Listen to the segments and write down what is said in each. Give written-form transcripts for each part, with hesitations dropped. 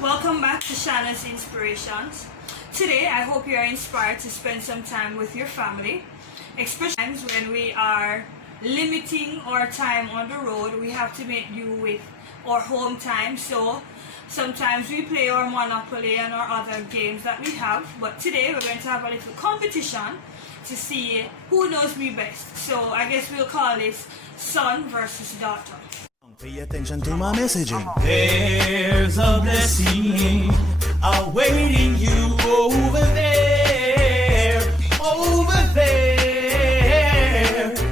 Welcome back to Shana's Inspirations. Today, I hope you are inspired to spend some time with your family, especially times when we are limiting our time on the road. We have to make do with our home time, so sometimes we play our Monopoly and our other games that we have, but today we're going to have a little competition to see who knows me best. So I guess we'll call this son versus daughter. Pay attention to my messaging. There's a blessing awaiting you over there,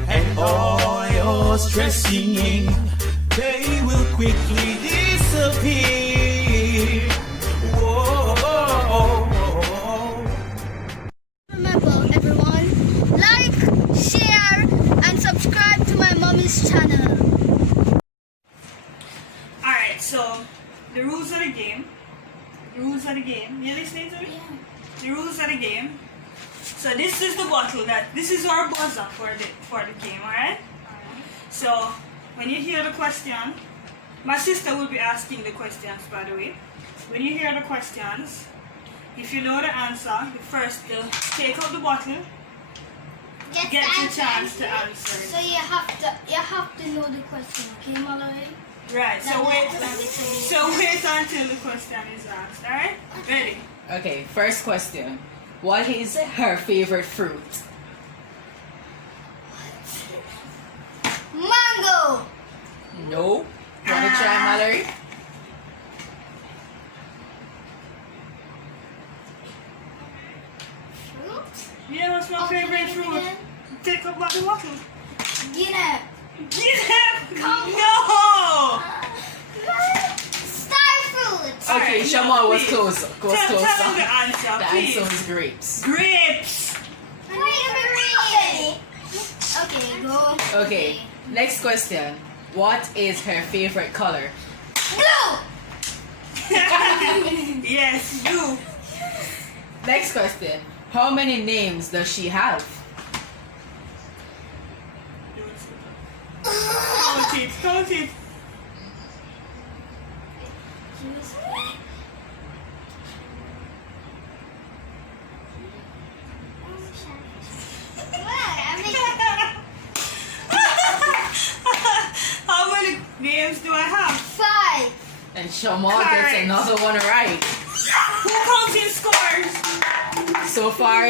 and all your stressing, they will quickly disappear. Whoa. Remember, everyone, like, share, and subscribe to my mommy's channel. So, the rules of the game. You listening to me? Yeah. The rules of the game. So this is the bottle this is our buzzer for the game, alright? So, when you hear the question, my sister will be asking the questions, by the way. When you hear the questions, if you know the answer, you first take out the bottle, get the chance to answer it. So you have to know the question, okay, Mallory? Right, so wait until the question is asked, alright? Ready? Okay, first question. What is her favorite fruit? Mango! No. Wanna try, Mallory? Fruit? Yeah, what's my favorite fruit? Take up the bottle. Guinea. No! Star fruit! Okay, Alright, Shamal was please. close. Tell them the answer, The please. answer is grapes. Grapes! Okay, go. Okay, next question. What is her favorite color? Blue! Yes, you. Next question. How many names does she have? Count it. How many names do I have? 5. And Shamal Correct. gets another one right. Who counting scores? So far,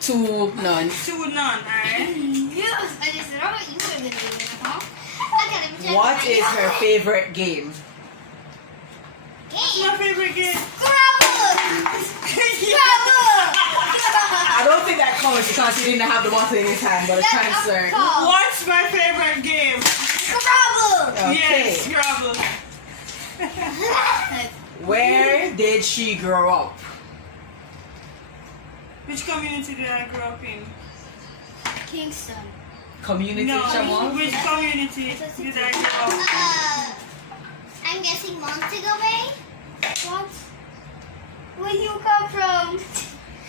2-0. 2-0, alright? Yes, I just know what you were going to do, huh? Okay, let me check What my is her phone. favorite game? What's my favorite game? Scrabble! I don't think that counts because he didn't have the bottle in his hand, but a transfer. What's my favorite game? Scrabble! Okay. Yes, Scrabble. Where did she grow up? Which community did I grow up in? Kingston. Community, No, Shamal? which community did I grow up I'm guessing Montego Bay? What? Where you come from?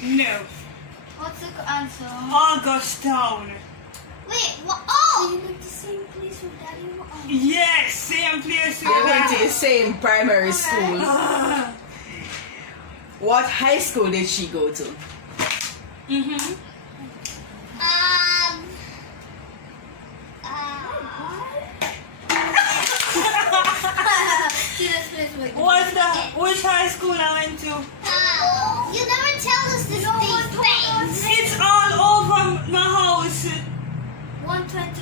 in? No. What's the answer? Augustown. Wait, what? Oh! You went to the same place with Daddy? Yes, same place. They went to the same primary school. Ah. What high school did she go to? Mm-hmm. Which high school I went to? You never tell us these things. It's all over my house. 120.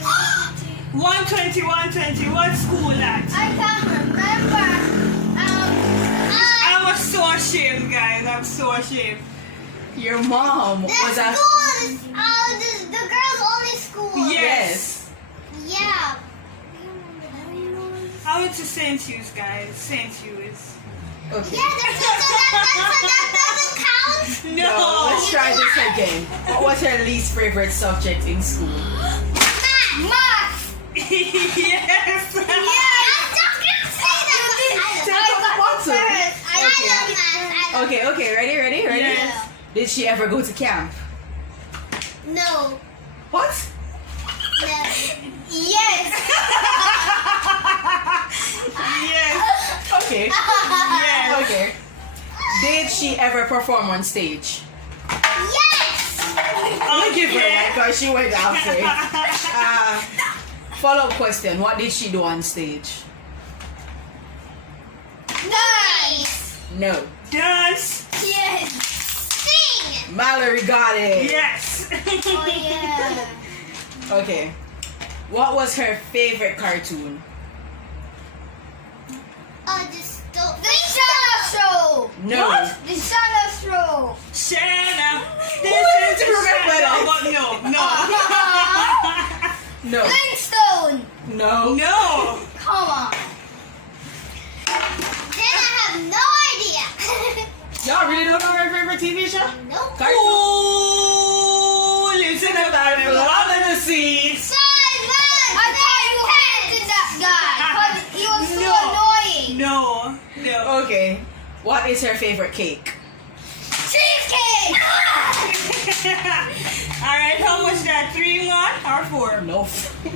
120. What school at? I can't remember. I'm so ashamed, guys. I'm so ashamed. Your mom The was at... school is the girls' only school. Yes. Yeah. I went to St. Hugh's, guys. St. Hugh's. Okay. Yeah, that doesn't count. No. Let's try this again. What was her least favorite subject in school? Math. Yes. Yeah, I'm just gonna say that. Take up the bottle. I love math. Okay, ready? Yes. Did she ever go to camp? No. What? No. Yes. Yes. Okay. Yes. Okay. Did she ever perform on stage? Yes! I'll give her that because she went after it. Follow-up question. What did she do on stage? Nice! No. Dance. Yes! Sing! Mallory got it. Yes. Oh yeah. Okay. What was her favorite cartoon? The Santa Show! No. What? The Santa Show! Shanna. This Why is did you remember Shanna. that? No. No. Flintstone! No. No. Come on. Then I have no idea. Y'all really don't know her favorite TV show? Nope. Cartoon. Ooh, lives in a barrel under the sea. Simon! I thought you hated that guy because he was so No. annoying. No. No. Okay. What is her favorite cake? Cheesecake! All right. How much that? 3 in 1 or 4? No. No.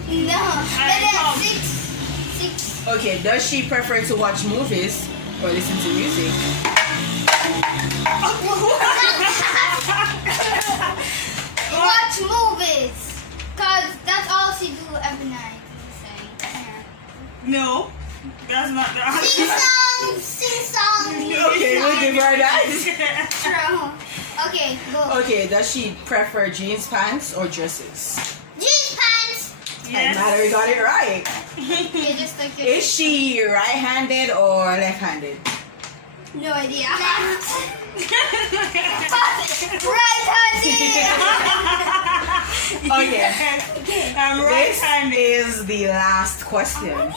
Then come. six. Okay. Does she prefer to watch movies or listen to music? Watch movies. Because that's all she do every night. No. That's not the Sing answer. song! Sing song! Okay, we'll give her that. True. Okay, go. Okay. Does she prefer jeans pants or dresses? Jeans pants! And Mallory got it right. Yeah, just like your Is she right-handed or left-handed? no idea. Right-handed! Okay. I'm This right-handed. is the last question.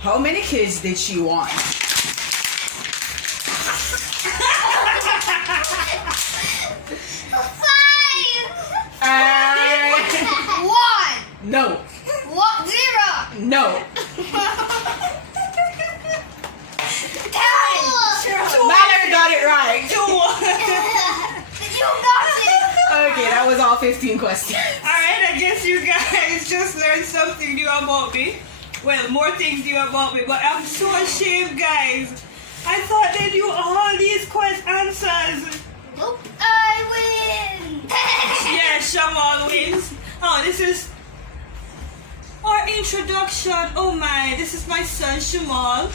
How many kids did she want? Five! One! No. What? Zero! No. Ten! Mallory got it right. You got it! Okay, that was all 15 questions. Alright, I guess you guys just learned something new about me. Well, more things new about me, but I'm so ashamed, guys. I thought they knew all these answers. Nope. I win! Yeah, Shamal wins. Oh, this is our introduction. Oh my, this is my son Shamal.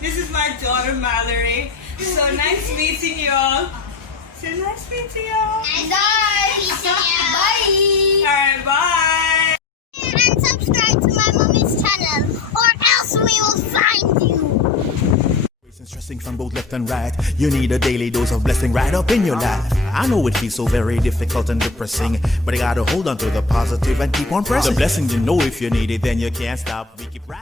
This is my daughter Mallory. So nice meeting y'all. So nice meeting y'all. Nice! Bye! Alright, bye. And subscribe to my mommy's channel, or else we will find you. And stressing from both left and right. You need a daily dose of blessing right up in your life. I know it feels so very difficult and depressing, but you gotta hold on to the positive and keep on pressing. The blessing, you know, if you need it, then you can't stop. We keep rising.